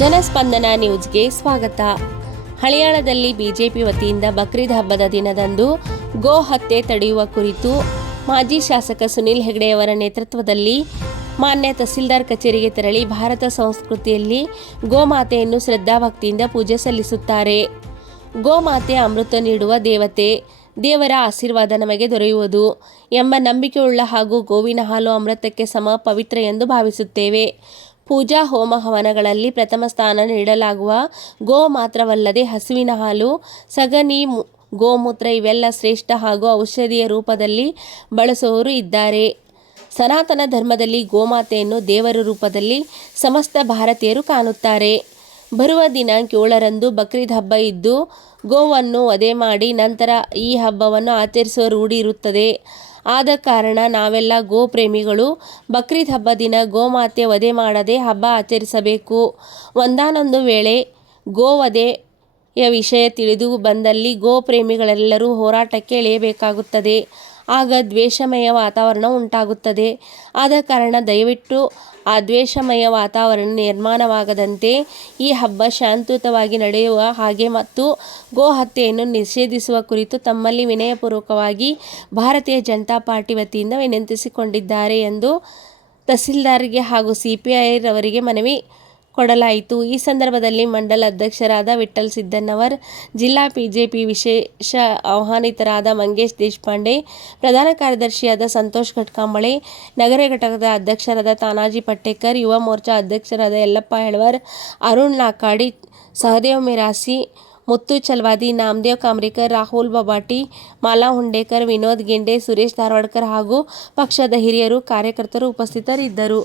ಜನಸ್ಪಂದನ ನ್ಯೂಸ್ಗೆ ಸ್ವಾಗತ. ಹಳಿಯಾಳದಲ್ಲಿ ಬಿಜೆಪಿ ವತಿಯಿಂದ ಬಕ್ರೀದ್ ಹಬ್ಬದ ದಿನದಂದು ಗೋ ಹತ್ಯೆ ತಡೆಯುವ ಕುರಿತು ಮಾಜಿ ಶಾಸಕ ಸುನಿಲ್ ಹೆಗಡೆಯವರ ನೇತೃತ್ವದಲ್ಲಿ ಮಾನ್ಯ ತಹಸೀಲ್ದಾರ್ ಕಚೇರಿಗೆ ತೆರಳಿ ಭಾರತ ಸಂಸ್ಕೃತಿಯಲ್ಲಿ ಗೋಮಾತೆಯನ್ನು ಶ್ರದ್ಧಾಭಕ್ತಿಯಿಂದ ಪೂಜೆ ಸಲ್ಲಿಸುತ್ತಾರೆ. ಗೋಮಾತೆ ಅಮೃತ ನೀಡುವ ದೇವತೆ, ದೇವರ ಆಶೀರ್ವಾದ ನಮಗೆ ದೊರೆಯುವುದು ಎಂಬ ನಂಬಿಕೆಯುಳ್ಳ ಹಾಗೂ ಗೋವಿನ ಹಾಲು ಅಮೃತಕ್ಕೆ ಸಮ ಪವಿತ್ರ ಎಂದು ಭಾವಿಸುತ್ತೇವೆ. ಪೂಜಾ ಹೋಮ ಹವನಗಳಲ್ಲಿ ಪ್ರಥಮ ಸ್ಥಾನ ನೀಡಲಾಗುವ ಗೋ ಮಾತ್ರವಲ್ಲದೆ ಹಸುವಿನ ಹಾಲು, ಸಗಣಿ, ಗೋಮೂತ್ರ ಇವೆಲ್ಲ ಶ್ರೇಷ್ಠ ಹಾಗೂ ಔಷಧಿಯ ರೂಪದಲ್ಲಿ ಬಳಸುವವರು ಇದ್ದಾರೆ. ಸನಾತನ ಧರ್ಮದಲ್ಲಿ ಗೋಮಾತೆಯನ್ನು ದೇವರ ರೂಪದಲ್ಲಿ ಸಮಸ್ತ ಭಾರತೀಯರು ಕಾಣುತ್ತಾರೆ. ಬರುವ ದಿನಾಂಕ 7ರಂದು ಬಕ್ರೀದ್ ಹಬ್ಬ ಇದ್ದು ಗೋವನ್ನು ವಧೆ ಮಾಡಿ ನಂತರ ಈ ಹಬ್ಬವನ್ನು ಆಚರಿಸುವ ರೂಢಿ ಇರುತ್ತದೆ. ಆದ ಕಾರಣ ನಾವೆಲ್ಲ ಗೋ ಪ್ರೇಮಿಗಳು ಬಕ್ರೀದ್ ಹಬ್ಬ ದಿನ ಗೋಮಾತೆ ವಧೆ ಮಾಡದೆ ಹಬ್ಬ ಆಚರಿಸಬೇಕು. ಒಂದಾನೊಂದು ವೇಳೆ ಗೋವಧೆಯ ವಿಷಯ ತಿಳಿದು ಬಂದಲ್ಲಿ ಗೋ ಪ್ರೇಮಿಗಳೆಲ್ಲರೂ ಹೋರಾಟಕ್ಕೆ ಇಳಿಯಬೇಕಾಗುತ್ತದೆ. ಆಗ ದ್ವೇಷಮಯ ವಾತಾವರಣ ಉಂಟಾಗುತ್ತದೆ. ಆದ ಕಾರಣ ದಯವಿಟ್ಟು ಆ ದ್ವೇಷಮಯ ವಾತಾವರಣ ನಿರ್ಮಾಣವಾಗದಂತೆ ಈ ಹಬ್ಬ ಶಾಂತಿಯುತವಾಗಿ ನಡೆಯುವ ಹಾಗೆ ಮತ್ತು ಗೋ ಹತ್ಯೆಯನ್ನು ನಿಷೇಧಿಸುವ ಕುರಿತು ತಮ್ಮಲ್ಲಿ ವಿನಯಪೂರ್ವಕವಾಗಿ ಭಾರತೀಯ ಜನತಾ ಪಾರ್ಟಿ ವತಿಯಿಂದ ವಿನಂತಿಸಿಕೊಂಡಿದ್ದಾರೆ ಎಂದು ತಹಸೀಲ್ದಾರ್ಗೆ ಹಾಗೂ ಸಿಪಿಐ ರವರಿಗೆ ಮನವಿ ಕೊಡಲಾಯಿತು. ಈ ಸಂದರ್ಭದಲ್ಲಿ ಮಂಡಲ ಅಧ್ಯಕ್ಷರಾದ ವಿಠ್ಠಲ್ ಸಿದ್ದಣ್ಣವರ್, ಜಿಲ್ಲಾ ಬಿಜೆಪಿ ವಿಶೇಷ ಆಹ್ವಾನಿತರಾದ ಮಂಗೇಶ್ ದೇಶಪಾಂಡೆ, ಪ್ರಧಾನ ಕಾರ್ಯದರ್ಶಿಯಾದ ಸಂತೋಷ್ ಘಟ್ಕಾಂಬಳೆ, ನಗರ ಘಟಕದ ಅಧ್ಯಕ್ಷರಾದ ತಾನಾಜಿ ಪಟ್ಟೇಕರ್, ಯುವ ಮೋರ್ಚಾ ಅಧ್ಯಕ್ಷರಾದ ಯಲ್ಲಪ್ಪ ಹೆಳವರ್, ಅರುಣ್ ನಾಕಾಡಿ, ಸಹದೇವ್ ಮಿರಾಸಿ, ಮುತ್ತು ಚಲ್ವಾದಿ, ನಾಮದೇವ್ ಕಾಮ್ರಿಕರ್, ರಾಹುಲ್ ಬಬಾಟಿ, ಮಾಲಾ ಹುಂಡೇಕರ್, ವಿನೋದ್ ಗೆಂಡೆ, ಸುರೇಶ್ ಧಾರವಾಡ್ಕರ್ ಹಾಗೂ ಪಕ್ಷದ ಹಿರಿಯರು, ಕಾರ್ಯಕರ್ತರು ಉಪಸ್ಥಿತರಿದ್ದರು.